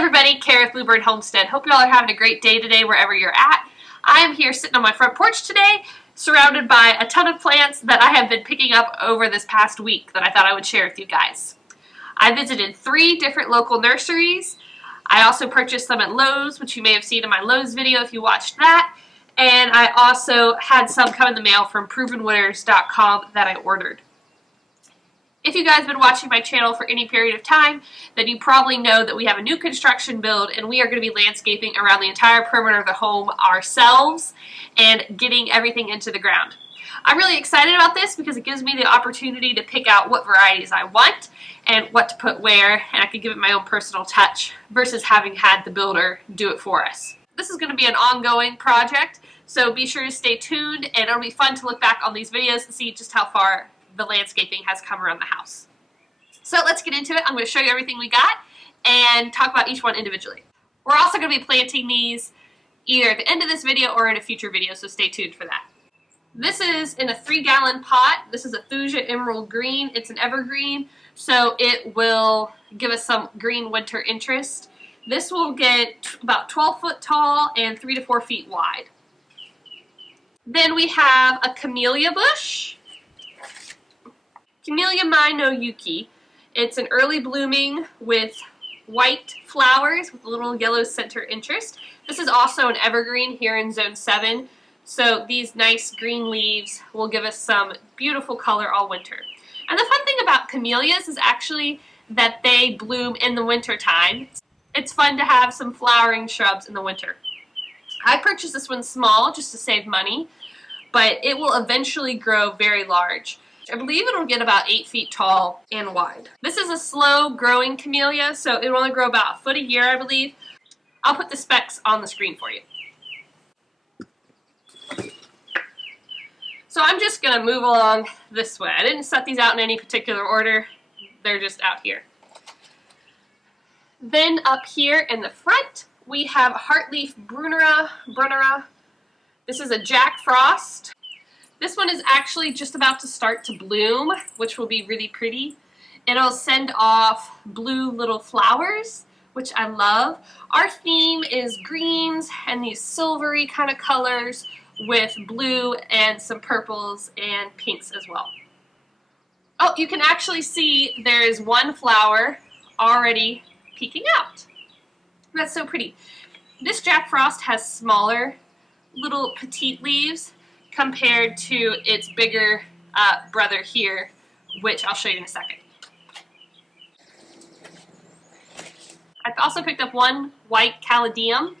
everybody, Cara with Bluebird Homestead. Hope you all are having a great day today wherever you're at. I am here sitting on my front porch today, surrounded by a ton of plants that I have been picking up over this past week that I thought I would share with you guys. I visited 3 different local nurseries. I also purchased some at Lowe's, which you may have seen in my Lowe's video if you watched that. And I also had some come in the mail from provenwinners.com that I ordered. If you guys have been watching my channel for any period of time, then you probably know that we have a new construction build and we are going to be landscaping around the entire perimeter of the home ourselves and getting everything into the ground. I'm really excited about this because it gives me the opportunity to pick out what varieties I want and what to put where, and I can give it my own personal touch versus having had the builder do it for us. This is going to be an ongoing project, so be sure to stay tuned, and it'll be fun to look back on these videos and see just how far the landscaping has come around the house. So let's get into it. I'm going to show you everything we got and talk about each one individually. We're also going to be planting these either at the end of this video or in a future video, so stay tuned for that. This is in a 3-gallon pot. This is a Thuja Emerald Green. It's an evergreen, so it will give us some green winter interest. This will get about 12 foot tall and 3 to 4 feet wide. Then we have a Camellia bush. Camellia no Yuki. It's an early blooming with white flowers with a little yellow center interest. This is also an evergreen here in Zone 7, so these nice green leaves will give us some beautiful color all winter. And the fun thing about camellias is actually that they bloom in the winter time. It's fun to have some flowering shrubs in the winter. I purchased this one small just to save money, but it will eventually grow very large. I believe it'll get about 8 feet tall and wide. This is a slow growing camellia, so it will only grow about a foot a year, I believe. I'll put the specs on the screen for you. So I'm just going to move along this way. I didn't set these out in any particular order. They're just out here. Then up here in the front, we have Heartleaf Brunnera. This is a Jack Frost. This one is actually just about to start to bloom, which will be really pretty. It'll send off blue little flowers, which I love. Our theme is greens and these silvery kind of colors with blue and some purples and pinks as well. Oh, you can actually see there is one flower already peeking out. That's so pretty. This Jack Frost has smaller little petite leaves compared to its bigger brother here, which I'll show you in a second. I've also picked up one white Caladium.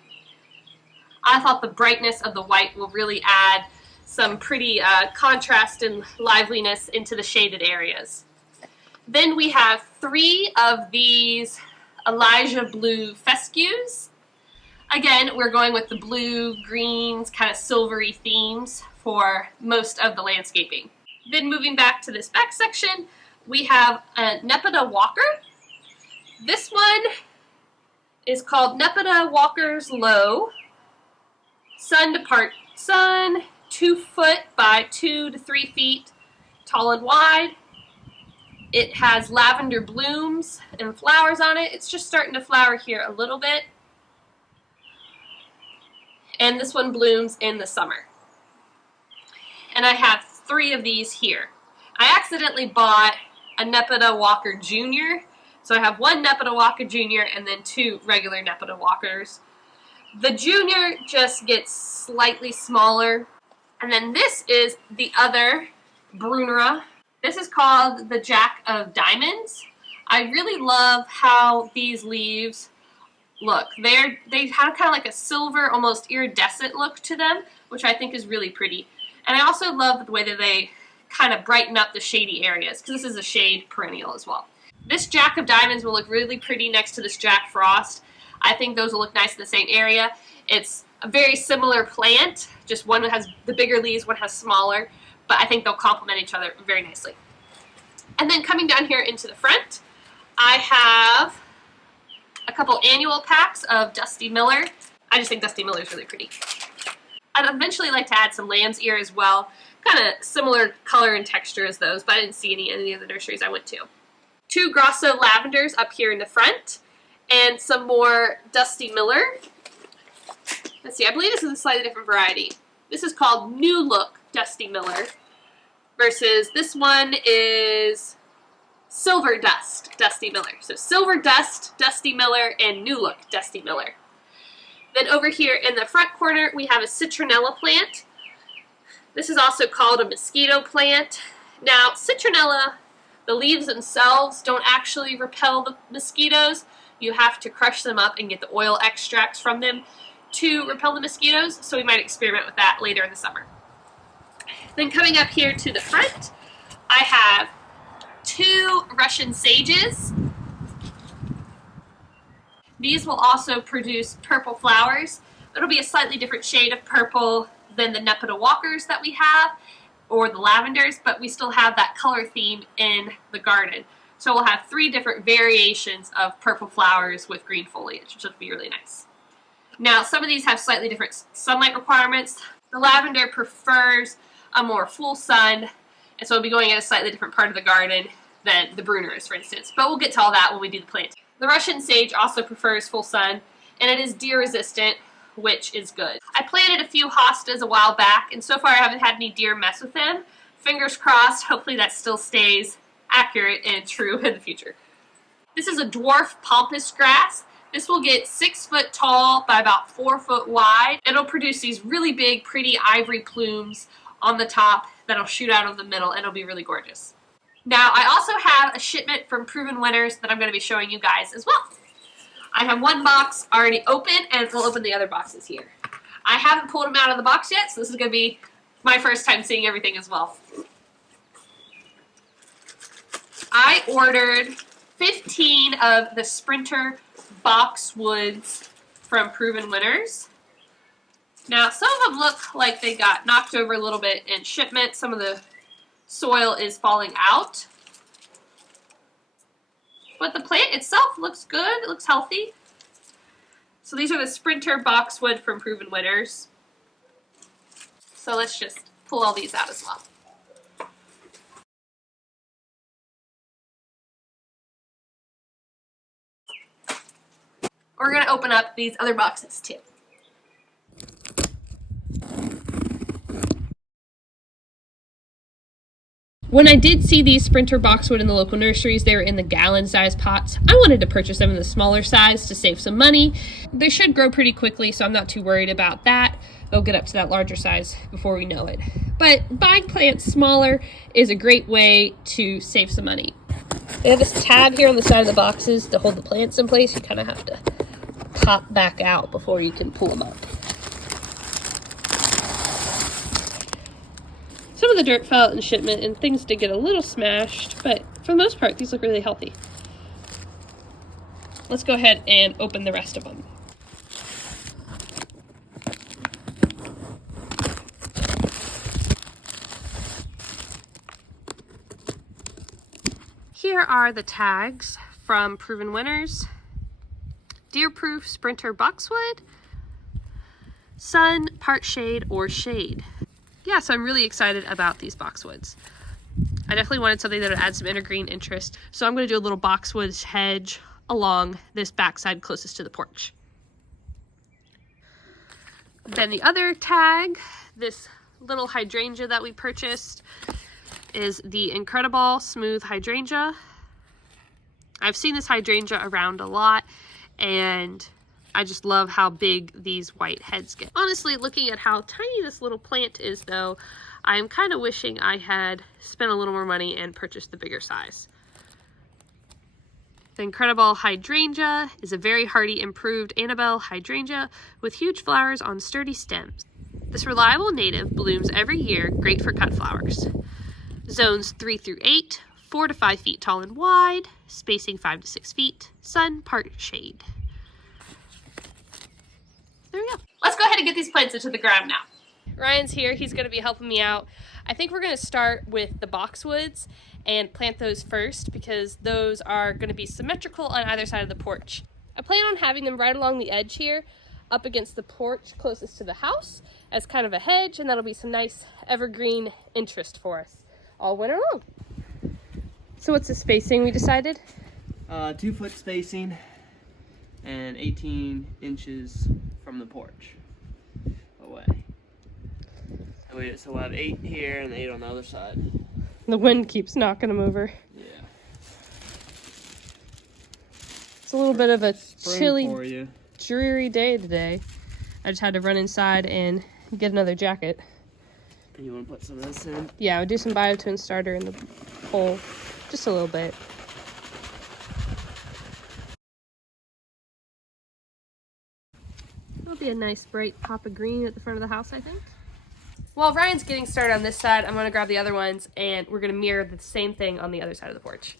I thought the brightness of the white will really add some pretty contrast and liveliness into the shaded areas. Then we have 3 of these Elijah Blue Fescues. Again, we're going with the blue, greens, kind of silvery themes for most of the landscaping. Then moving back to this back section, we have a Nepeta Walker. This one is called Nepeta Walker Low. Sun 2 foot by 2 to 3 feet tall and wide. It has lavender blooms and flowers on it. It's just starting to flower here a little bit. And this one blooms in the summer. And I have 3 of these here. I accidentally bought a Nepeta Walker Jr. So I have 1 Nepeta Walker Jr. and then 2 regular Nepeta Walkers. The Junior just gets slightly smaller. And then this is the other Brunnera. This is called the Jack of Diamonds. I really love how these leaves look. They have kind of like a silver, almost iridescent look to them, which I think is really pretty. And I also love the way that they kind of brighten up the shady areas, because this is a shade perennial as well. This Jack of Diamonds will look really pretty next to this Jack Frost. I think those will look nice in the same area. It's a very similar plant, just one has the bigger leaves, one has smaller, but I think they'll complement each other very nicely. And then coming down here into the front, I have a couple annual packs of Dusty Miller. I just think Dusty Miller is really pretty. I'd eventually like to add some lamb's ear as well. Kind of similar color and texture as those, but I didn't see any of the nurseries I went to. 2 Grosso lavenders up here in the front, and some more Dusty Miller. Let's see, I believe this is a slightly different variety. This is called New Look Dusty Miller versus this one is Silver Dust Dusty Miller. So Silver Dust Dusty Miller and New Look Dusty Miller. Then over here in the front corner we have a citronella plant. This is also called a mosquito plant. Now citronella, the leaves themselves don't actually repel the mosquitoes. You have to crush them up and get the oil extracts from them to repel the mosquitoes, so we might experiment with that later in the summer. Then coming up here to the front, I have 2 Russian sages. These will also produce purple flowers. It'll be a slightly different shade of purple than the Nepeta Walkers that we have, or the lavenders, but we still have that color theme in the garden. So we'll have 3 different variations of purple flowers with green foliage, which will be really nice. Now, some of these have slightly different sunlight requirements. The lavender prefers a more full sun, and so it'll be going in a slightly different part of the garden than the Brunneras, for instance. But we'll get to all that when we do the planting. The Russian sage also prefers full sun, and it is deer resistant, which is good. I planted a few hostas a while back, and so far I haven't had any deer mess with them. Fingers crossed, hopefully that still stays accurate and true in the future. This is a dwarf pampas grass. This will get 6 foot tall by about 4 foot wide. It'll produce these really big, pretty ivory plumes on the top that'll shoot out of the middle, and it'll be really gorgeous. Now, I also have a shipment from Proven Winners that I'm going to be showing you guys as well. I have one box already open, and we'll open the other boxes here. I haven't pulled them out of the box yet, so this is going to be my first time seeing everything as well. I ordered 15 of the Sprinter Boxwoods from Proven Winners. Now, some of them look like they got knocked over a little bit in shipment. Some of the soil is falling out. But the plant itself looks good. It looks healthy. So these are the Sprinter Boxwood from Proven Winners. So let's just pull all these out as well. We're going to open up these other boxes too. When I did see these Sprinter Boxwood in the local nurseries, they were in the gallon-sized pots. I wanted to purchase them in the smaller size to save some money. They should grow pretty quickly, so I'm not too worried about that. They'll get up to that larger size before we know it. But buying plants smaller is a great way to save some money. They have this tab here on the side of the boxes to hold the plants in place. You kind of have to pop back out before you can pull them up. Some of the dirt fell out in shipment and things did get a little smashed, but for the most part, these look really healthy. Let's go ahead and open the rest of them. Here are the tags from Proven Winners. Deer-proof Sprinter Boxwood, sun, part shade, or shade. Yeah, so I'm really excited about these boxwoods. I definitely wanted something that would add some inner-green interest, so I'm going to do a little boxwoods hedge along this backside closest to the porch. Then the other tag, this little hydrangea that we purchased, is the Incredibal Smooth Hydrangea. I've seen this hydrangea around a lot, and I just love how big these white heads get. Honestly, looking at how tiny this little plant is though, I'm kind of wishing I had spent a little more money and purchased the bigger size. The Incredible Hydrangea is a very hardy improved Annabelle hydrangea with huge flowers on sturdy stems. This reliable native blooms every year, great for cut flowers. Zones 3 through 8, 4 to 5 feet tall and wide, spacing 5 to 6 feet, sun, part shade. There we go. Let's go ahead and get these plants into the ground now. Ryan's here. He's going to be helping me out. I think we're going to start with the boxwoods and plant those first because those are going to be symmetrical on either side of the porch. I plan on having them right along the edge here, up against the porch closest to the house as kind of a hedge, and that'll be some nice evergreen interest for us all winter long. So what's the spacing we decided? 2 foot spacing, and 18 inches from the porch away. So we'll have 8 here and 8 on the other side. The wind keeps knocking them over. Yeah. It's a little bit of a chilly, for you. dreary day today. I just had to run inside and get another jacket. And you want to put some of this in? Yeah, I'll do some biotin starter in the hole, just a little bit. It'll be a nice bright pop of green at the front of the house, I think. While Ryan's getting started on this side, I'm going to grab the other ones, and we're going to mirror the same thing on the other side of the porch.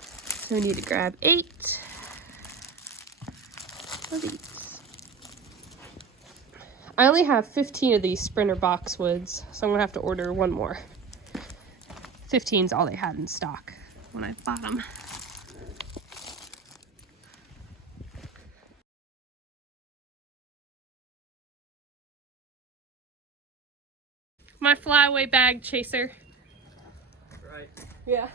So we need to grab 8 of these. I only have 15 of these Sprinter Boxwoods, so I'm going to have to order one more. 15's all they had in stock when I bought them. My flyaway bag chaser. Right. Yeah.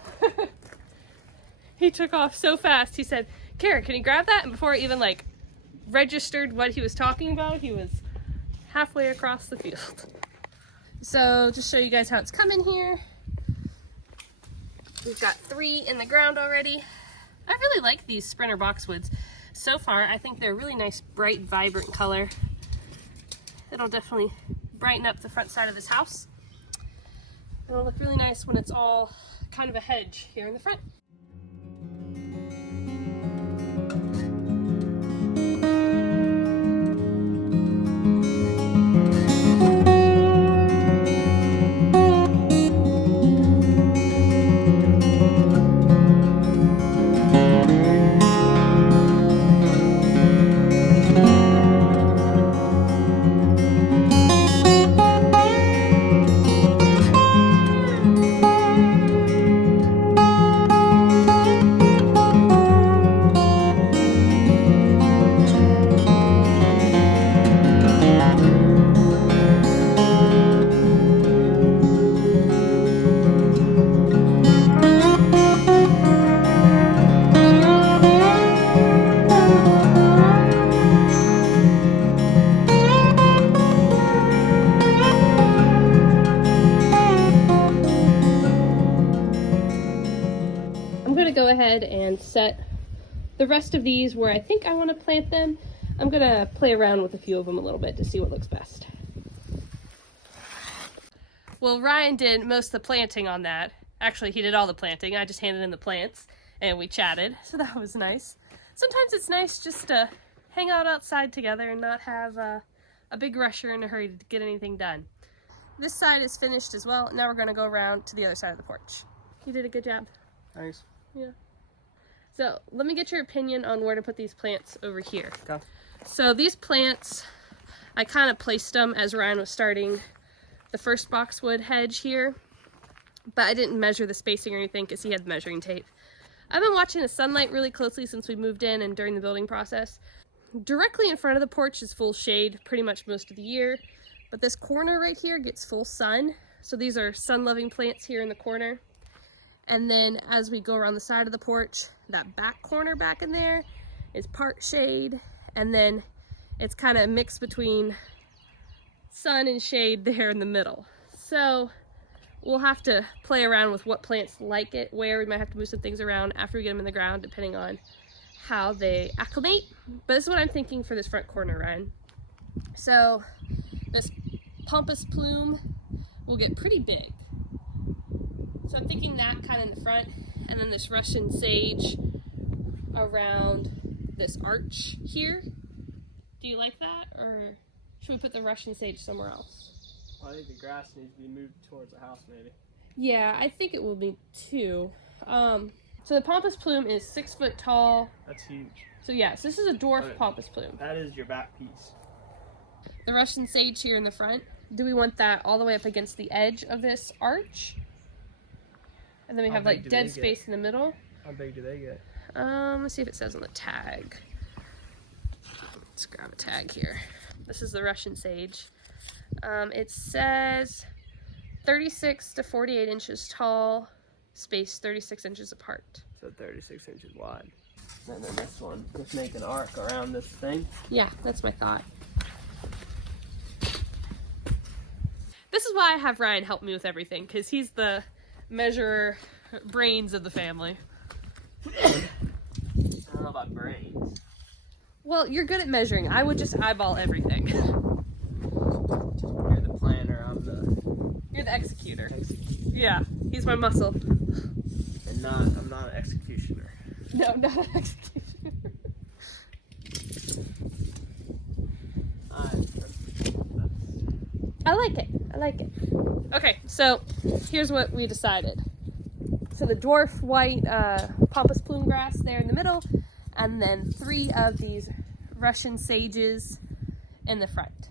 He took off so fast. He said, "Cara, can you grab that?" And before I even like registered what he was talking about, he was halfway across the field. So just show you guys how it's coming here. We've got 3 in the ground already. I really like these Sprinter Boxwoods. So far, I think they're a really nice, bright, vibrant color. It'll definitely brighten up the front side of this house. It'll look really nice when it's all kind of a hedge here in the front. Go ahead and set the rest of these where I think I want to plant them. I'm going to play around with a few of them a little bit to see what looks best. Well, Ryan did most of the planting on that. Actually, he did all the planting. I just handed in the plants and we chatted, so that was nice. Sometimes it's nice just to hang out outside together and not have a big rush or in a hurry to get anything done. This side is finished as well. Now we're going to go around to the other side of the porch. You did a good job. Nice. Yeah. So let me get your opinion on where to put these plants over here. Okay. So these plants, I kind of placed them as Ryan was starting the first boxwood hedge here, but I didn't measure the spacing or anything because he had the measuring tape. I've been watching the sunlight really closely since we moved in and during the building process. Directly in front of the porch is full shade pretty much most of the year, but this corner right here gets full sun. So these are sun-loving plants here in the corner. And then as we go around the side of the porch, that back corner back in there is part shade. And then it's kind of mixed between sun and shade there in the middle. So we'll have to play around with what plants like it, where we might have to move some things around after we get them in the ground, depending on how they acclimate. But this is what I'm thinking for this front corner, Ryan. So this Pampas plume will get pretty big. So I'm thinking that kind of in the front, and then this Russian sage around this arch here. Do you like that, or should we put the Russian sage somewhere else? Well, I think the grass needs to be moved towards the house, maybe. Yeah, I think it will be too. So the Pampas plume is 6 foot tall. That's huge. So yes, this is a dwarf Pampas plume. That is your back piece. The Russian sage here in the front. Do we want that all the way up against the edge of this arch? And then we have like dead space in the middle. How big do they get? Let's see if it says on the tag. Let's grab a tag here. This is the Russian sage. It says 36 to 48 inches tall, spaced 36 inches apart. So 36 inches wide. And then this one, just make an arc around this thing. Yeah, that's my thought. This is why I have Ryan help me with everything, because he's the measurer brains of the family. I don't know about brains. Well, you're good at measuring. I would just eyeball everything. You're the planner, I'm the... You're the executor. Yeah, he's my muscle. And I'm not an executioner. No, not an executioner. I like it. I like it. Okay, so here's what we decided. So the dwarf white Pampas plume grass there in the middle, and then 3 of these Russian sages in the front.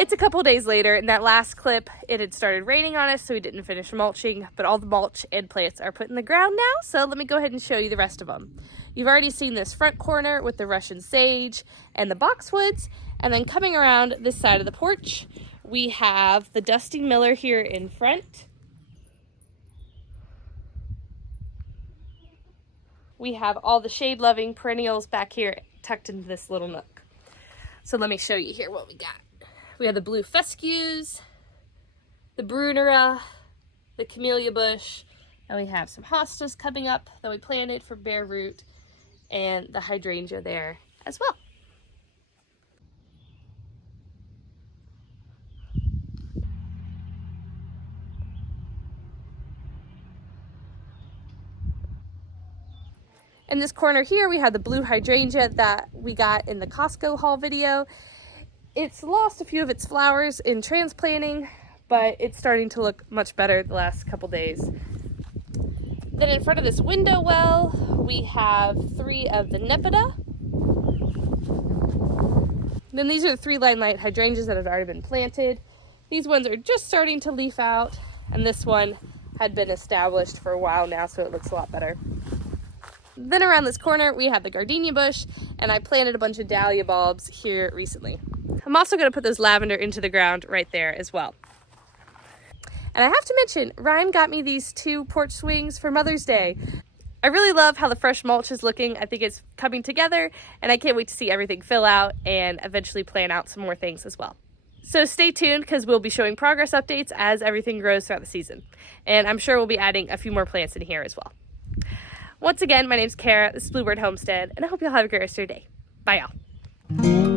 It's a couple days later. In that last clip, it had started raining on us, so we didn't finish mulching, but all the mulch and plants are put in the ground now, so let me go ahead and show you the rest of them. You've already seen this front corner with the Russian sage and the boxwoods, and then coming around this side of the porch, we have the dusting miller here in front. We have all the shade-loving perennials back here tucked into this little nook. So let me show you here what we got. We have the blue fescues, the Brunnera, the Camellia bush, and we have some hostas coming up that we planted for bare root, and the hydrangea there as well. In this corner here, we have the blue hydrangea that we got in the Costco haul video. It's lost a few of its flowers in transplanting, but it's starting to look much better the last couple days. Then in front of this window well, we have 3 of the Nepeta. Then these are the 3 limelight hydrangeas that had already been planted. These ones are just starting to leaf out, and this one had been established for a while now, so it looks a lot better. Then around this corner, we have the gardenia bush, and I planted a bunch of dahlia bulbs here recently. I'm also going to put those lavender into the ground right there as well. And I have to mention, Ryan got me these 2 porch swings for Mother's Day. I really love how the fresh mulch is looking. I think it's coming together, and I can't wait to see everything fill out and eventually plan out some more things as well. So stay tuned, because we'll be showing progress updates as everything grows throughout the season. And I'm sure we'll be adding a few more plants in here as well. Once again, my name's Cara, this is Bluebird Homestead, and I hope you'll have a great rest of your day. Bye, y'all.